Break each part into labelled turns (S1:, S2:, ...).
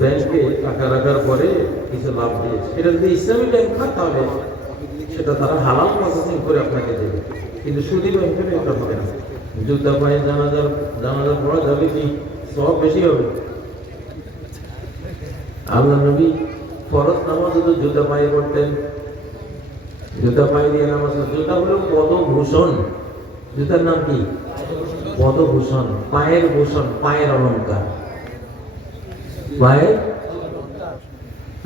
S1: ব্যাংকে টাকা রাখার পরে কিছু লাভ দিয়ে সেটা যদি ইসলামী ব্যাংক হয় তাহলে সেটা তারা হালাল প্রসেসিং করে আপনাকে দেবে। কিন্তু সুদী ব্যাংকের এটা হবে না। জুতা পায়ে জানাজার জানাজার পড়া যাবে কি? সব বেশি হবে। আল্লাহ নবী ফরজ নামাজ তো জুতা পায়ে পড়তেন। জুতা পায়ে দিয়ে নামাজ জুতা হলো পদভূষণ। জুতার নাম কি? পদভূষণ, পায়ের ভূষণ, পায়ের অলঙ্কার পায়ের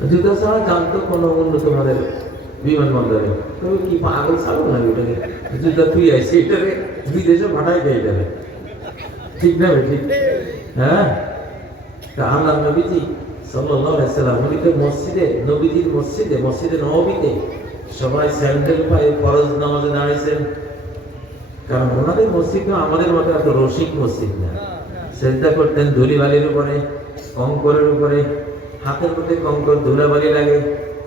S1: জুতা ছাড়া জানতো কোনো উন্নত মানের বিমানবন্দরে। তবে কি পাগল ছাড়ো না ওটাকে জুতা তুই আসছে এটারে বিদেশে পাঠাই দেয় এটারে ঠিক না ঠিক? হ্যাঁ? আল্লাহ নবীজি সাল্লাল্লাহু আলাইহি সাল্লাম মসজিদে, নবীজির মসজিদে মসজিদে নববীতে সবাই স্যান্ডেল পায়ে ফরজ নামাজে দাঁড়িয়েছেন কারণ ওনাদের মসজিদ তো আমাদের মতো এত রসিক মসজিদ না। চেষ্টা করতেন ধুলিবালির উপরে। কঙ্করের উপরে। হাতের মধ্যে কঙ্কর ধুলাবালি লাগে।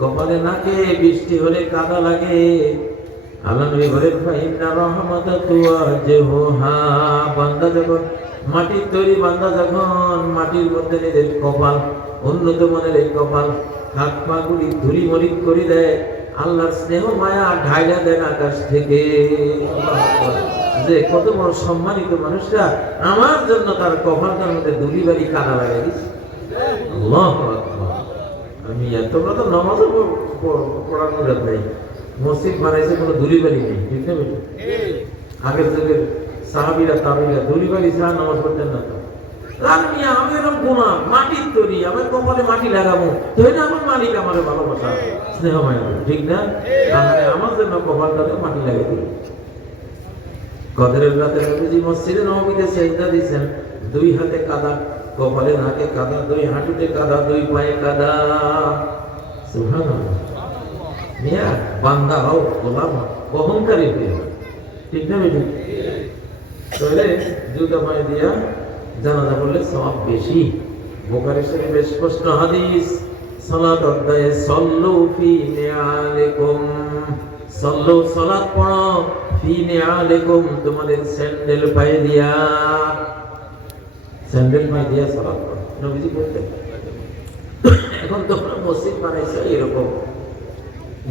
S1: কপালে নাকে বৃষ্টি হলে কাদা লাগে। আল্লাহ নবী বলেন, ফাইন্না রহমাতা তুয়াজহুহা বান্দা যখন মাটির তৈরি, বান্দা যখন মাটির মধ্যে নিজের কপাল, উন্নত মনের এই কপাল, হাত পা গুলি ধুলি মরিক করে দেয়, আল্লাহর স্নেহ মায়া ঢাইলা দেন আকাশ থেকে। যে কত বড় সম্মানিত মানুষরা, আমার জন্য তার কপালটার মধ্যে ধুলি বাড়ি কাদা লাগে দিচ্ছে। আল্লাহু। আমি এত তো নামাজও পড়ার মুরাদ নাই। মসজিদ বানাইছে কোনো ধুলি বাড়ি নেই ঠিক না আগের যুগের সাহাবিরা, তাবিরা ধুলি বাড়ি ছাড়া নামাজ পড়তেন না আমি এরকম গোনা মাটির তৈরি, আমার কপালে মাটি লাগাবো তাই না আমার মালিক আমার ভালোবাসা। স্নেহ মায়া ঠিক না? তাহলে আমার জন্য কপালটাতে মাটি লাগিয়ে দিল। কদরের রাতে নবীজি মসজিদে নবীতে সেজদা দিয়েছেন, দুই হাতে কাদা কপালে নাকে কাদা দুই, হাঁটুতে কাদা দুই, পায়ে কাদা। সুবহানাল্লাহ। মিয়া, বান্দা হও, গোলাম অহংকারী হয়ে ঠিক না বেটি? তাহলে জুতা পায়ে দিয়া জানাজা করলে সব বেশি। বোকারি শরীফে স্পষ্ট হাদিস, সালাত অধ্যায়ে, সল্লু ফি নিআলিকুম সল্লু সালাত পড়ো, ফি নিআলিকুম তোমাদের স্যান্ডেল পায়ে দিয়া। স্যান্ডেল পায়ে দিয়া পড়ো। নবীজি এখন মসজিদ এরকম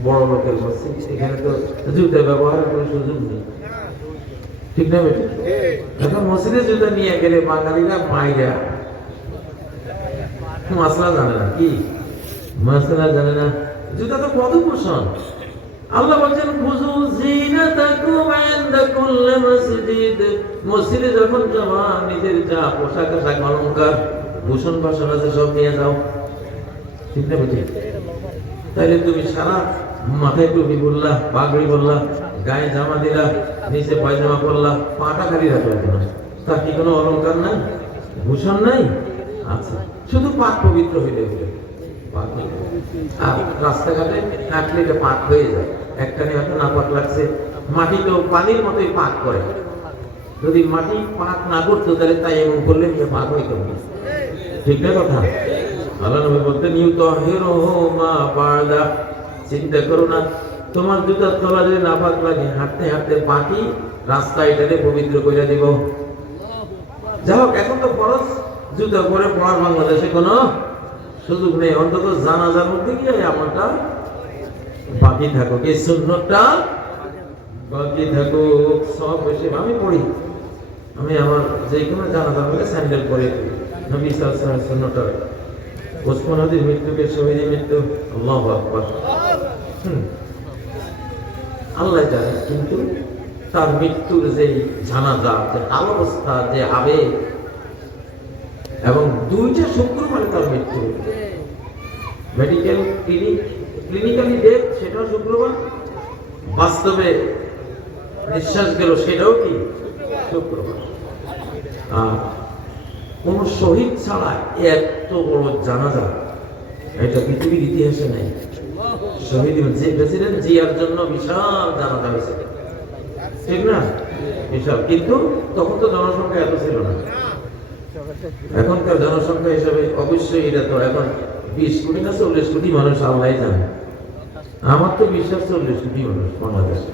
S1: বড় লোকের মসজিদ, এখানে তো জুতা ব্যবহারের কোনো সুযোগ নেই। ঠিক না বেটা? এখন মসজিদে জুতা নিয়ে গেলে বাঙালিরা মাইরা। মাসলা জানে না কি? মাসলা জানে না। জুতা তো পদভূষণ আল্লাহ বলছেন খুজু জিনাতাকুম ইনদা কুল্লি মসজিদ। মসজিদে যখন যাবা, নিজের যা পোশাক আশাক অলংকার, ভূষণ বাসন আছে, সব নিয়ে যাও। ঠিক না বেটি তাইলে তুমি সারা মাথায় টুপি বললা পাগড়ি বললা গায়ে জামা দিলা, নিচে পায়জামা পরলা, পাটা খালি রাখলা কেন তার কি কোনো অলংকার নাই? ভূষণ নাই? আচ্ছা শুধু পাক পবিত্র হইলে হইলে। আর রাস্তাঘাটে হাঁটলে এটা পাক হয়ে যায়। একখানে হয়তো না পাক লাগছে মাটি তো পানির মতোই পাক করে। যদি মাটি পাক না করতো, তাহলে তাই এমন করলে নিয়ে পাক হইতো না। ঠিক না কথা? আল্লাহ নবী বলতেন ইউ মা বারদা চিন্তা করো না, তোমার জুতার তলা যদি না পাক লাগে, হাঁটতে হাঁটতে পাখি রাস্তা এটারে পবিত্র করে দিব। যাই হোক, এখন তো খরচ জুতা পরে পড়ার বাংলাদেশে কোনো সুযোগ নেই, অন্তত জানাজার মধ্যে গিয়ে আমারটা বাকি থাকুক। এই শূন্যটা বাকি থাকুক, সব বেশি আমি পড়ি। আমি আমার যে কোনো জানাজার মধ্যে স্যান্ডেল করে নবী সাল্লাল্লাহু শূন্যটা ওসমান হাদির মৃত্যুকে শহীদের মৃত্যু, আল্লাহ আকবার। আল্লাহ জানে, কিন্তু তার মৃত্যুর যে জানাজা, যে অবস্থা যে আবেগ এবং দুইটা শুক্রবারে তার মৃত্যু মেডিকেল ক্লিনিক ক্লিনিক্যালি ডেথ সেটাও শুক্রবার। বাস্তবে নিঃশ্বাস গেল সেটাও কি? শুক্রবার। আর কোন শহীদ ছাড়া এত বড় জানাজা এটা পৃথিবীর ইতিহাসে নেই। শহীদ যে প্রেসিডেন্ট জিয়ার জন্য বিশাল জানাজা হয়েছে। ঠিক না? বিশাল। কিন্তু তখন তো জনসংখ্যা এত ছিল না। এখনকার জনসংখ্যা হিসাবে অবশ্যই এটা তো এখন বিশ কোটি না চল্লিশ কোটি মানুষ জানে। আমার তো বিশ্বাস চল্লিশ কোটি মানুষ বাংলাদেশে।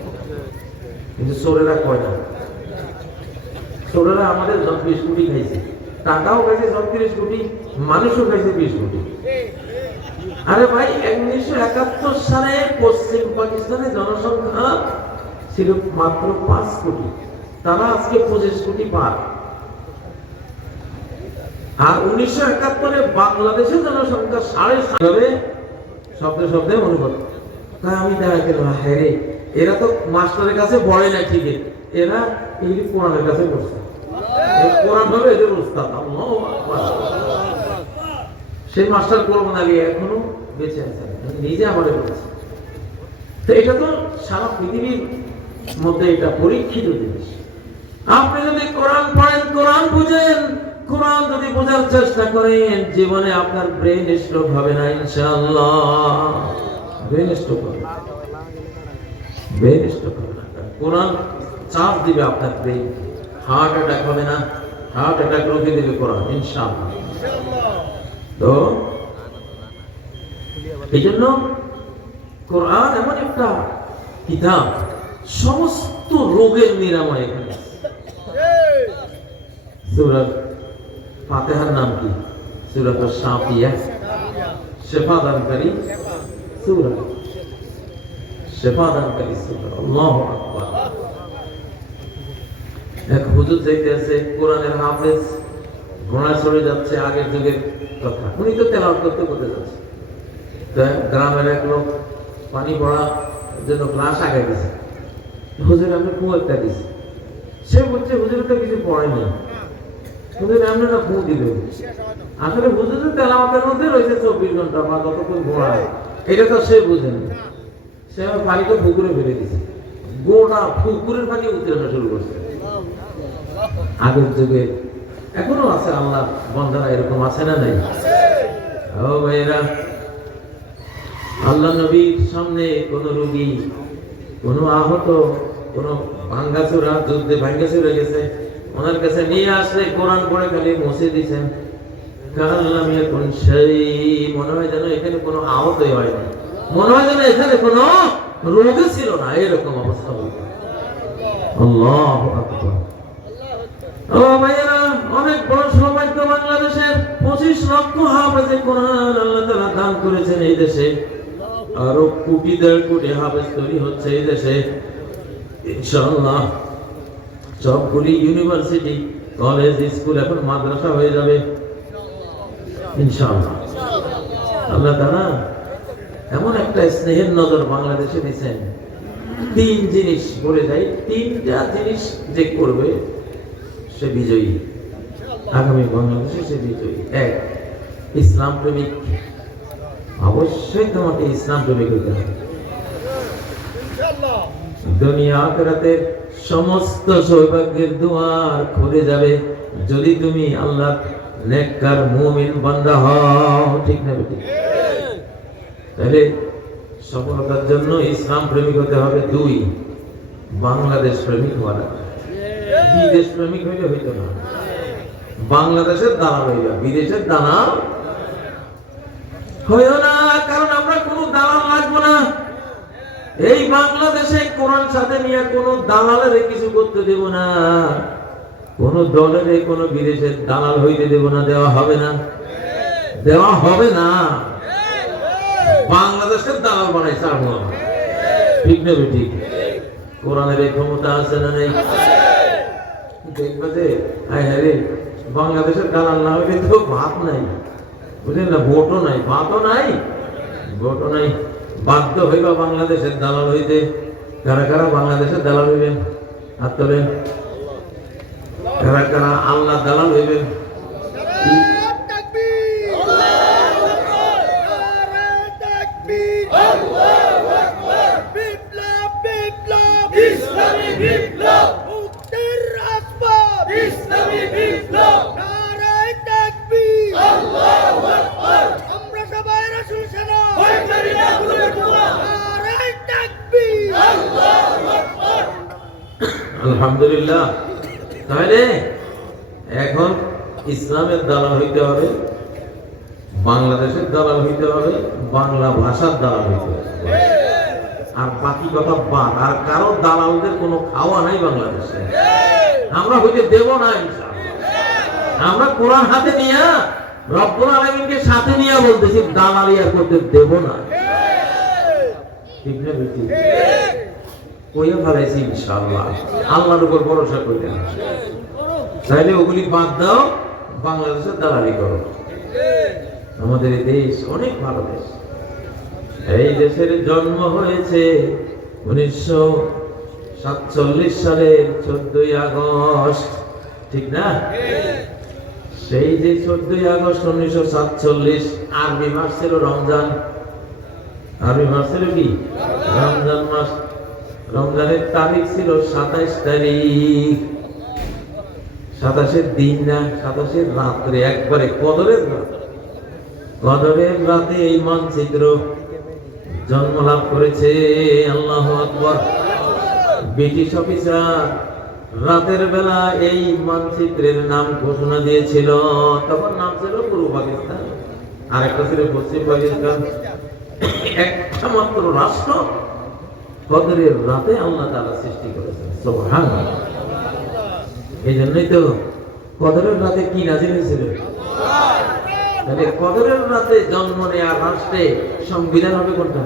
S1: কিন্তু কয় না? আমাদের বিশ কোটি খাইছে। টাকাও খাইছে কোটি, মানুষও খাইছে বিশ কোটি। আরে ভাই, উনিশশো একাত্তর সালে পশ্চিম পাকিস্তানের জনসংখ্যা ছিল মাত্র পাঁচ কোটি। তারা আজকে পঁচিশ কোটি পার। আর উনিশশো একাত্তরে বাংলাদেশের জনসংখ্যা সাড়ে সাড়ে শব্দে শব্দে মনে অনুভব তাই আমি দেখা গেলাম হ্যাঁ রে, এরা তো মাস্টারের কাছে পড়ে না ঠিকই। এরা এই কোরআনের কাছে পড়ছে কোরআন হবে এদের উস্তাদ সেই মাস্টার করব না নিয়ে এখনও বেঁচে আছে আমি নিজে আমাদের বলেছি তো এটা তো সারা পৃথিবীর মধ্যে এটা পরীক্ষিত জিনিস। আপনি যদি কোরআন পড়েন, কোরআন বুঝেন কোরআন যদি বোঝার চেষ্টা করেন জীবনে আপনার ব্রেন স্ট্রোক হবে না ইনশাআল্লাহ। ব্রেন স্ট্রোক হবে ব্রেন স্ট্রোক হবে না। কোরআন চাপ দিবে আপনার ব্রেন হার্ট অ্যাটাক হবে না। হার্ট অ্যাটাক দিবে কোরআন ইনশাআল্লাহ। তো এই জন্য কোরআন এমন একটা কিতাব সমস্ত রোগের নিরাময় এখানে। ফাতিহার নাম কি? শেফা শেফা আল্লাহু আকবার। এক হুজুর আছে কোরআনের হাফেজ ঘোড়া চড়ে যাচ্ছে আগের যুগের কথা। উনি তো তেলাওয়াত করতে করতে যাচ্ছে। গ্রামের এক লোক পানি পড়া জন্য গ্লাস আগে গেছে হুজুর, আমি খুব একটা দিছি। সে বলছে, হুজুর তো কিছু পড়েনি। ফু দিল আসলে হুজুর তেলাওয়াতের মধ্যে রয়েছে চব্বিশ ঘণ্টা, বা এটা তো সে সে আমার পুকুরে ফেলে দিছে গোটা পুকুরের শুরু করছে। আগের যুগে এখনও আছে আল্লাহ বন্ধারা এরকম আছে না নাই? ও ভাইয়েরা, আল্লাহ নবীর সামনে কোন রুগী, কোন আহত, কোন ভাঙ্গাচুরা, যুদ্ধে ভাঙ্গাচুরা গেছে। ওনার কাছে নিয়ে আসলে কোরআন পড়ে খালি মুছে দিছেন কাল্লাম এখন সেই মনে হয় যেন এখানে কোনো আহতই হয়নি মনে হয় যেন এখানে কোনো ছিল না, এরকম অবস্থা আল্লাহ আকবার। ও ভাইয়েরা, অনেক বড় সৌভাগ্য বাংলাদেশের পঁচিশ লক্ষ হাফেজে কোরআন আল্লাহ তাআলা দান করেছেন এই দেশে। আরও কোটি দেড় কোটি হাফেজ তৈরি হচ্ছে এই দেশে। ইনশাআল্লাহ। সবগুলি ইউনিভার্সিটি কলেজ স্কুল এখন মাদ্রাসা হয়ে যাবে। ইনশাআল্লাহ। আল্লাহ তাআলা এমন একটা স্নেহের নজর বাংলাদেশে দিয়েছেন। তিন জিনিস বলে যাই তিনটা জিনিস যে করবে, সে বিজয়ী। আগামী বাংলাদেশে সে বিজয়ী। এক, ইসলাম প্রেমিক। অবশ্যই তোমাকে ইসলাম প্রেমিক হতে হবে। দুনিয়া আখেরাতের সমস্ত সৌভাগ্যের দুয়ার খুলে যাবে। যদি তুমি আল্লাহ নেককার মুমিন বান্দা হও, ঠিক না বেটি তাহলে সফলতার জন্য ইসলাম প্রেমিক হতে হবে দুই, বাংলাদেশ প্রেমিক হওয়া বিদেশ প্রেমিক হইলে হইতো না। বাংলাদেশের দালাল হইবা, বিদেশের দালাল হইও না, কারণ আমরা কোনো দালাল লাগবো না। এই বাংলাদেশে কোরআন সাথে নিয়ে কোনো দালালের কিছু করতে দেব না। কোন দলের, কোন বিদেশের দালাল হইতে দেব না, দেওয়া হবে না। দেওয়া হবে না। বাংলাদেশের দালাল বানাই ছাড়বো না। ঠিক না ঠিক? কোরআনের এই ক্ষমতা আছে না নেই? দেখবে যে বাংলাদেশের দালাল না হইলে তো ভাত নাই। বুঝলেন না, ভোটও নাই, ভাতও নাই, ভোটও নাই। বাধ্য হইবা বাংলাদেশের দালাল হইতে। কারা কারা বাংলাদেশের দালাল হইবেন? হাত তোলেন। কারা কারা আল্লাহ দালাল হইবেন কি-
S2: ইসলামী বিপ্লব মুক্তির আসবাব ইসলামী বিপ্লব নারায় তাকবীর আল্লাহু আকবার আমরা সবাই রাসূল সেনা হইতারি না ভুলে তোমা নারায় তাকবীর আল্লাহু আকবার
S1: আলহামদুলিল্লাহ। তাহলে এখন ইসলামের দালাল হইতে হবে, বাংলাদেশের দালাল হইতে হবে, বাংলা ভাষার দালাল হইতে হবে। আর বাকি কথা বাদ। আর কারও দালালদের কোনো খাওয়া নাই বাংলাদেশে। আমরা হইতে দেব না আমরা কোরআন হাতে নিয়ে, রব্বুল আলমিনকে সাথে নিয়ে বলতেছি, দালালি আর করতে দেব না। ঠিক না কইয়া ফেলাইছি ইনশাআল্লাহ। আল্লাহর উপর ভরসা করে তাইলে ওগুলি বাদ দাও, বাংলাদেশের দালালি করো। আমাদের এই দেশ অনেক ভালো দেশ। এই দেশের জন্ম হয়েছে উনিশশো সাতচল্লিশ সালের চোদ্দই আগস্ট, ঠিক না? সেই যে চোদ্দই আগস্ট উনিশশো সাতচল্লিশ, আরবি মাস ছিল রমজান। আরবি মাস ছিল কি? রমজান মাস রমজানের তারিখ ছিল সাতাইশ তারিখ। সাতাশের দিন না, সাতাশের রাত্রে, একবারে কদরের রাত। কদরের রাতে এই মানচিত্র জন্ম লাভ করেছে আল্লাহ আকবর। ব্রিটিশ অফিসার রাতের বেলা এই মানচিত্রের নাম ঘোষণা দিয়েছিল। তখন নাম ছিল পূর্ব পাকিস্তান আর একটা ছিল পশ্চিম পাকিস্তান। একটা মাত্র রাষ্ট্র কদরের রাতে আল্লাহ তারা সৃষ্টি করেছেন। এই জন্যই তো কদরের রাতে কি নাজিল হয়েছিল? তাহলে কদরের রাতে জন্ম নেওয়া রাষ্ট্রে সংবিধান হবে কোনটা?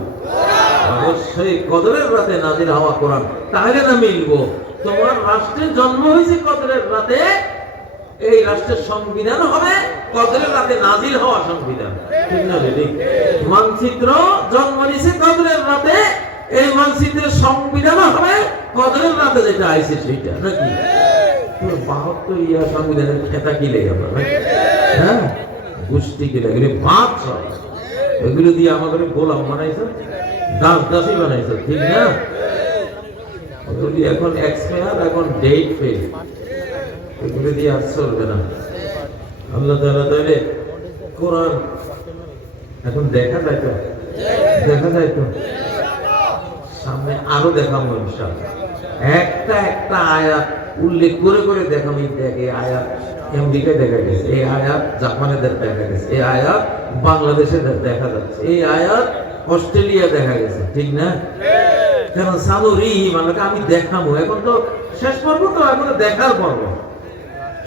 S1: অবশ্যই কদরের রাতে নাজির হওয়া কোরআন। তাহলে না মিলবো? তোমার রাষ্ট্রে জন্ম হয়েছে কদরের রাতে, এই রাষ্ট্রের সংবিধান হবে কদরের রাতে নাজিল হওয়া সংবিধান। ঠিক না মানচিত্র জন্ম নিয়েছে কদরের রাতে এই মানচিত্রের সংবিধান হবে কদরের রাতে যেটা আইছে সেইটা নাকি? তোর বাহাত্তর ইয়া সংবিধানের খেতা কি লেগে? হ্যাঁ? গোষ্ঠী কি লাগে বাপ সব। এগুলো দিয়ে আমাদের গোলাম বানাইছে, দাস দাসই বানাইছে, ঠিক না? এগুলি এখন এক্সপায়ার এখন ডেট ফেল এগুলো দিয়ে আর চলবে না। আল্লাহ তাআলা তাহলে কোরআন এখন দেখা যায় তো দেখা যায় তো সামনে আরও দেখাবো ইনশাআল্লাহ। একটা একটা আয়াত উল্লেখ করে করে দেখাবো এই আয়াত আমেরিকায় দেখা গেছে, এই আয়াত জাপানে দেখা গেছে, এই আয়াত বাংলাদেশে দেখা যাচ্ছে, এই আয়াত অস্ট্রেলিয়া দেখা গেছে, ঠিক না? কেন সাদরি মানে আমি দেখাবো, এখন তো শেষ পর্ব তো, এখন দেখার পর্ব।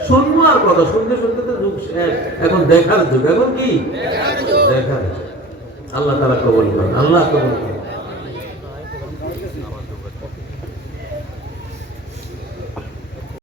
S1: শুনব আর কথা শুনতে শুনতে তো যুগ শেষ। এখন দেখার যুগ, এখন কি? দেখার। আল্লাহ তারা কবল করেন, আল্লাহ কবল করেন।